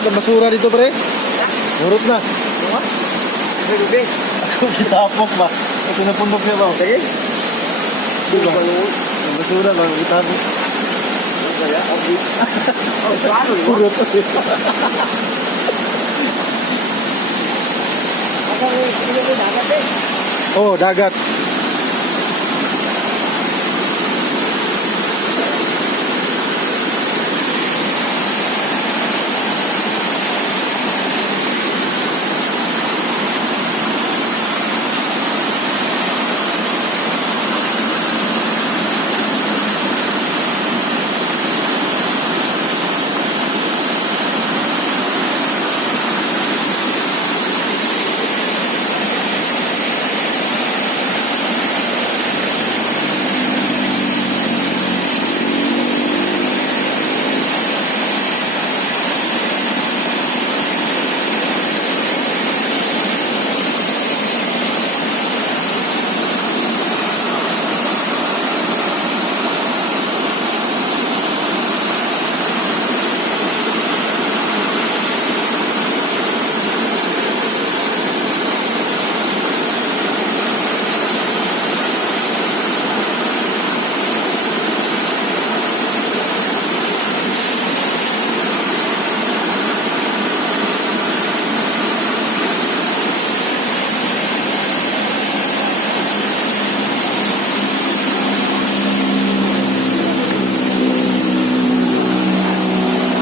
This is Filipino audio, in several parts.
Murot na basura dito, pre. Murot na. Gabi. Ako kitapok ba? Ito na pundok niya ba? Sige. Diba? Ang basura ba? Kitapok. Kaya, okay. Oh, paano? Murot. Oh, dagat.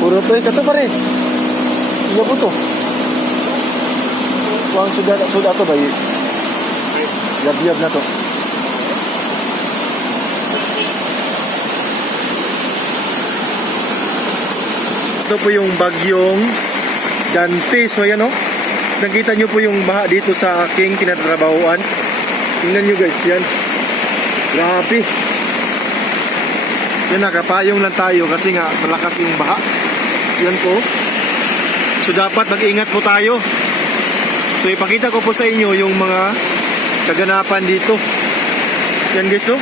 Puro to yung kato pare. Iya po to. Kuang sudah to ba? Yab-yab na to. Ito po yung bagyong Dante. So yan o. Nakita nyo po yung baha dito sa aking kinatrabahoan. Tingnan nyo guys yan. Grabe. Yan, nakapayong lang tayo kasi nga malakas yung baha. Yan po. So dapat mag-ingat po tayo. So ipakita ko po sa inyo yung mga kaganapan dito. Yan guys, oh.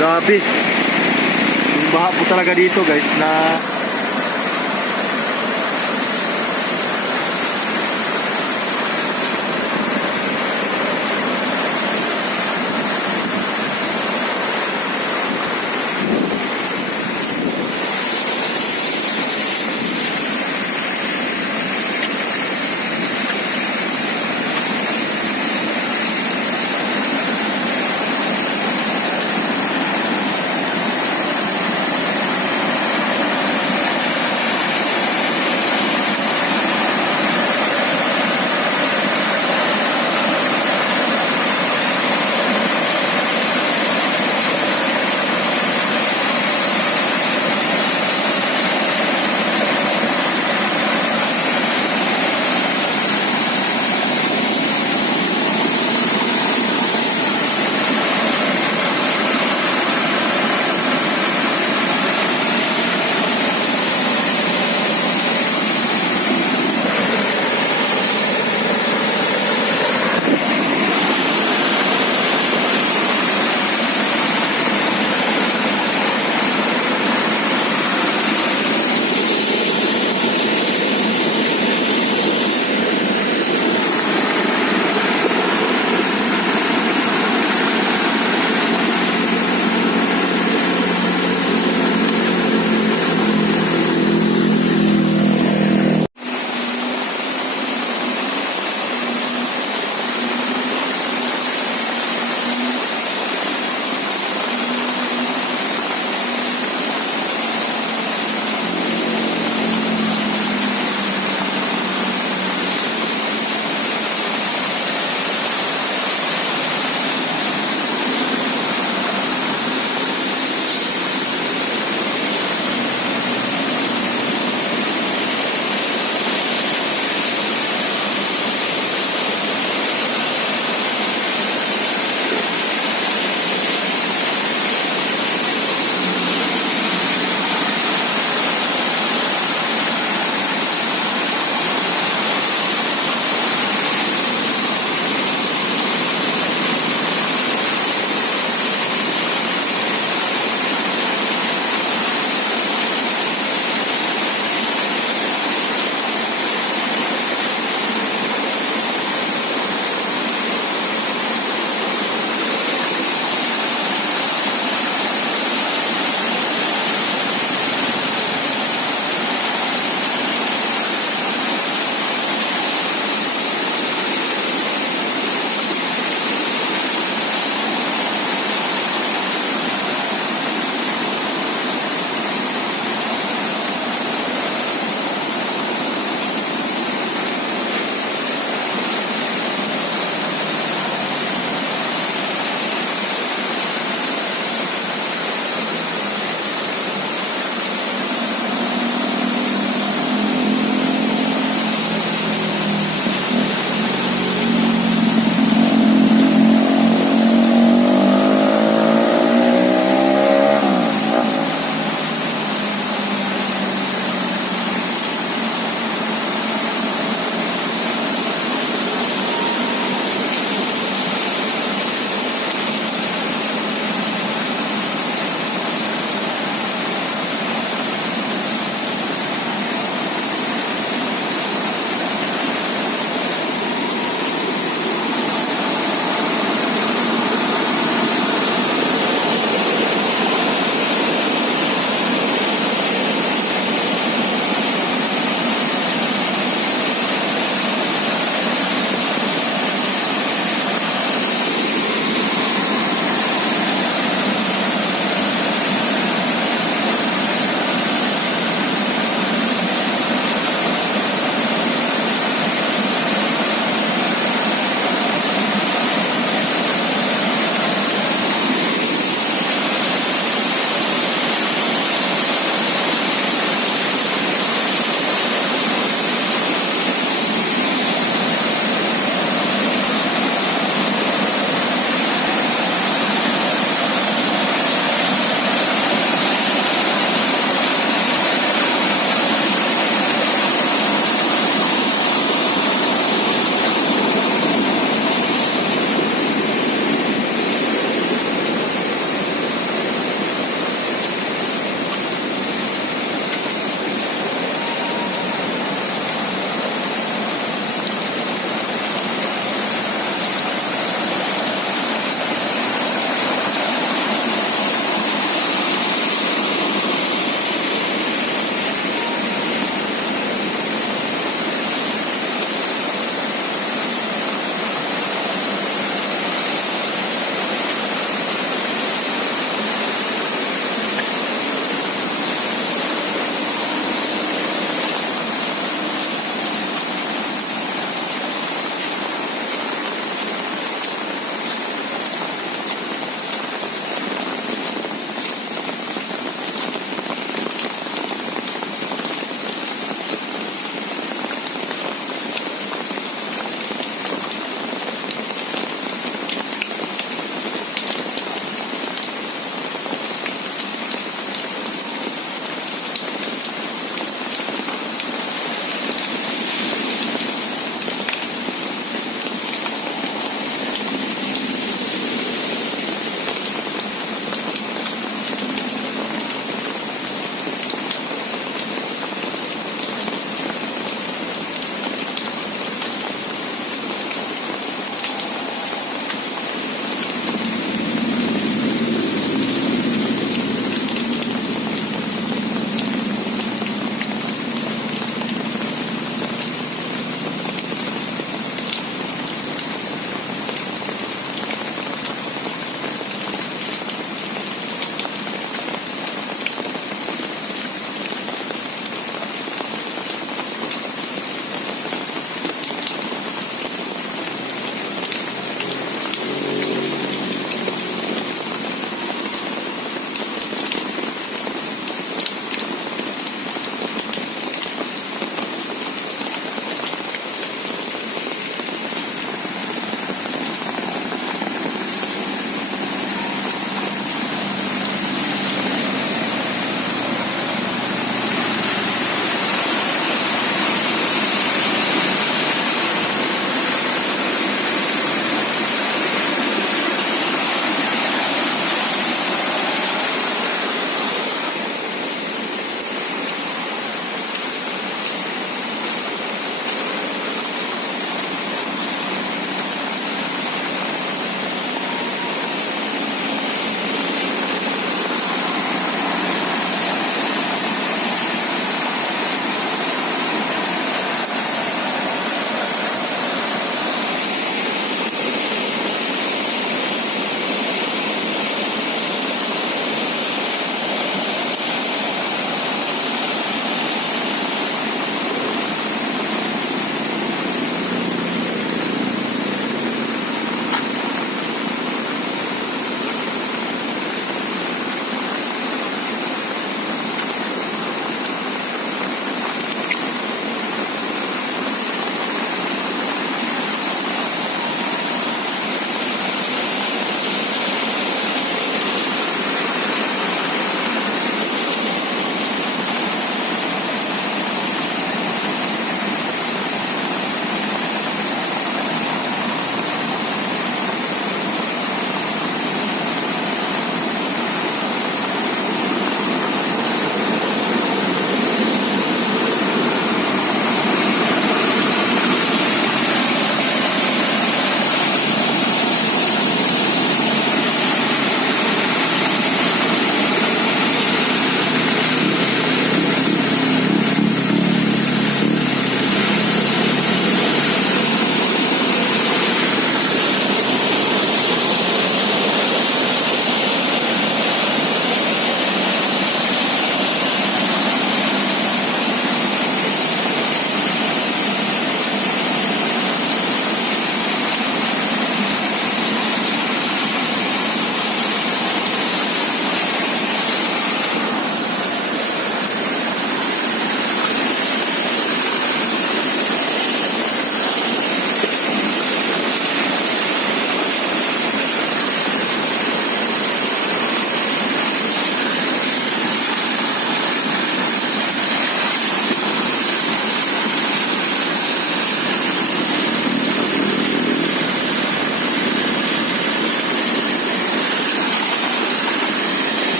Grabe. Yung baha po talaga dito guys na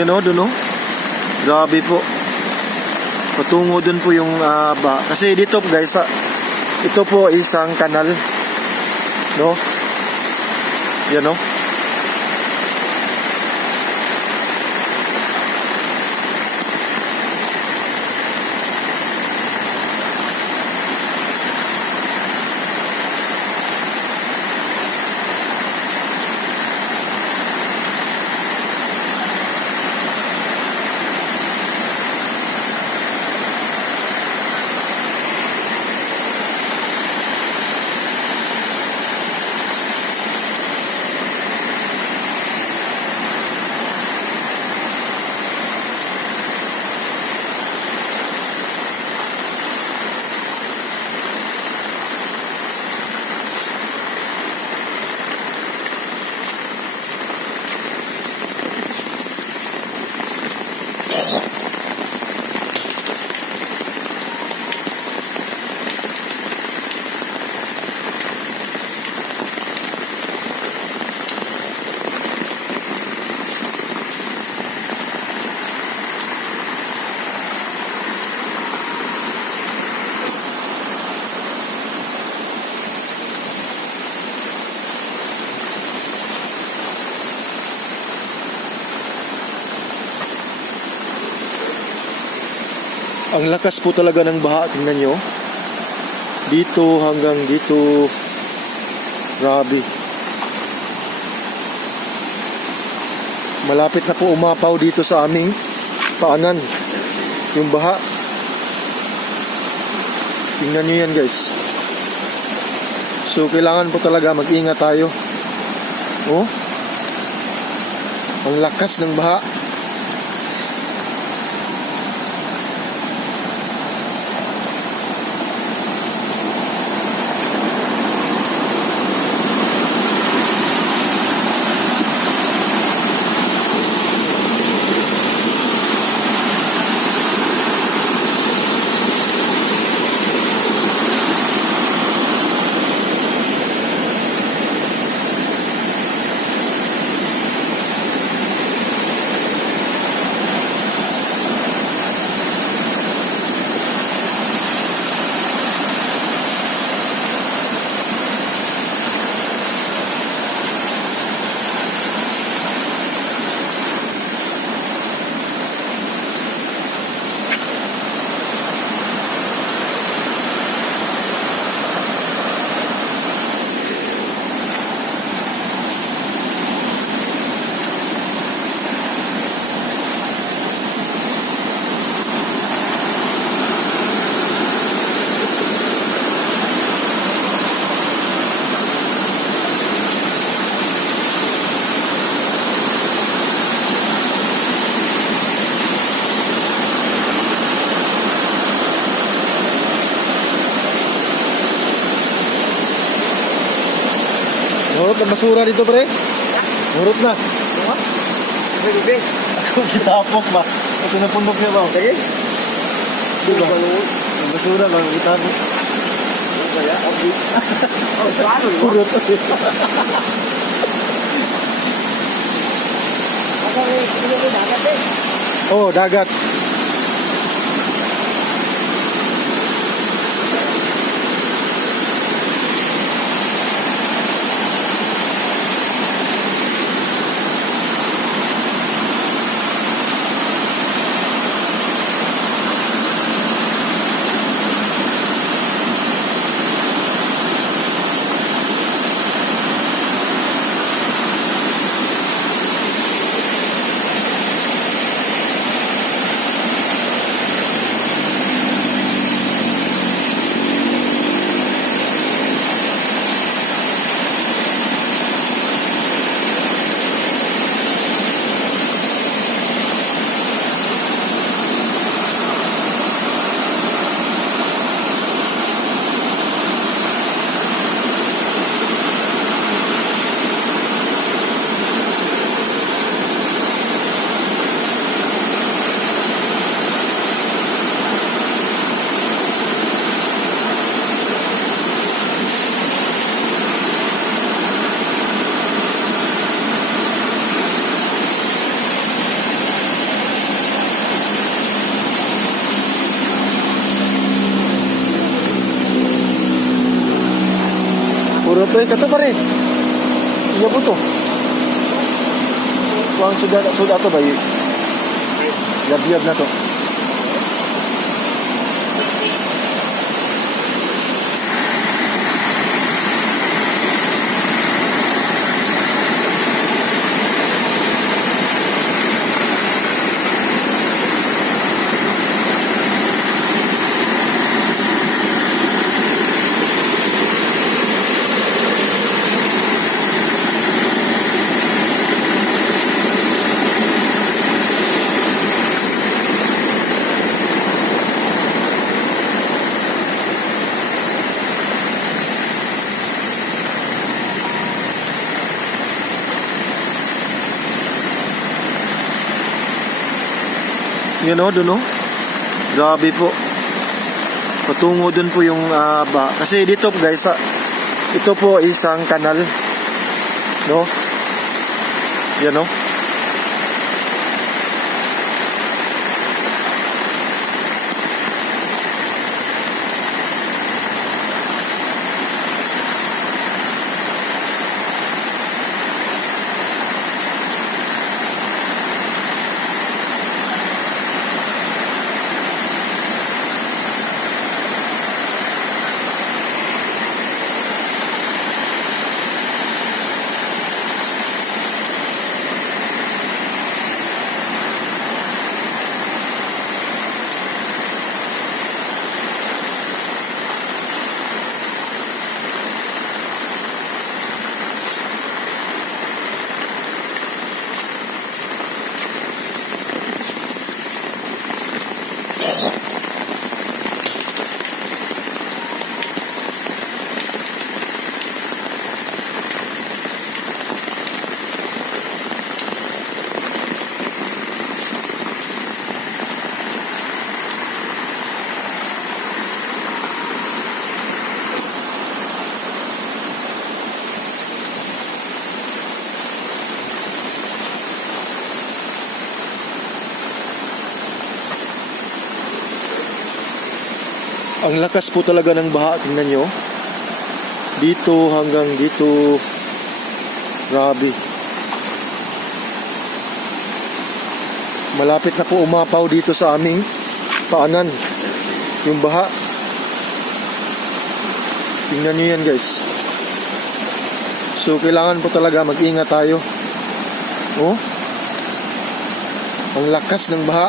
Yun o, dun o. Grabe po. Patungo dun po yung kasi dito guys, ito po isang kanal. No? Yan o. Ang lakas po talaga ng baha, tingnan nyo. Dito hanggang dito. Grabe. Malapit na po umapaw dito sa aming paanan. Yung baha. Tingnan nyo yan guys. So kailangan po talaga mag-ingat tayo. Oh. Ang lakas ng baha. Nurot na basura dito, pre. Nurot na. May tubig. Ako kitapok ba? Ito na pundok niya ba? Sige. Diba? Ang basura ba? Kita mo. Kaya, okay. Oh, paano? Purot. Dagat eh. Oh, dagat. Puro to, kato pa rin. Iya po to. Kuang sudah to ba? Yab-yab na to. Yun o, dun o. Grabe po. Patungo dun po yung ba. Kasi dito guys, ito po isang kanal. No? Yan o. Ang lakas po talaga ng baha, tingnan nyo. Dito hanggang dito. Grabe. Malapit na po umapaw dito sa aming paanan. Yung baha. Tingnan nyo yan guys. So kailangan po talaga mag-ingat tayo. Oh. Ang lakas ng baha.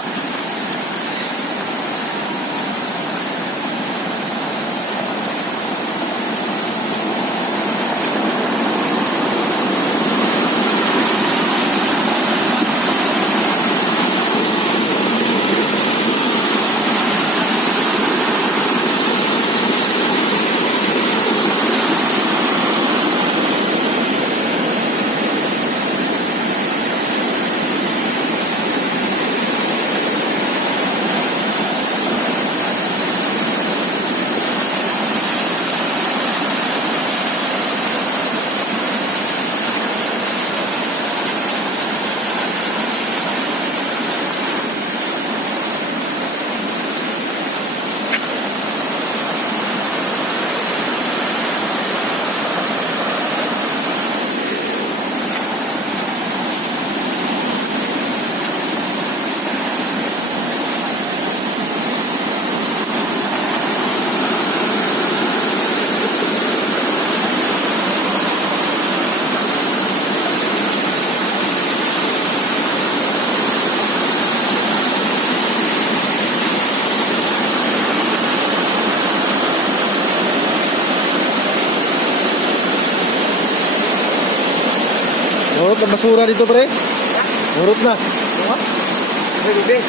Nurot na basura dito pre. Nurot na. May lubing.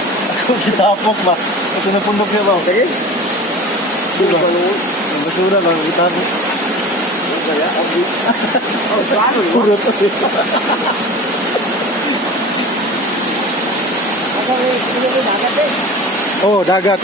Ako kitapok ba? Ito na pundok niya ba? Sige. Diba? Ang basura lang, kitapok. Kaya, okay. Oh, plano. Nurot na. Ako may dagat eh. Oh, dagat.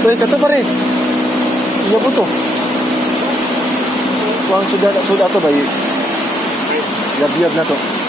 Tuloy ka to pa rin. Iya po to. Kung sudah to ba? Yab-yab na to.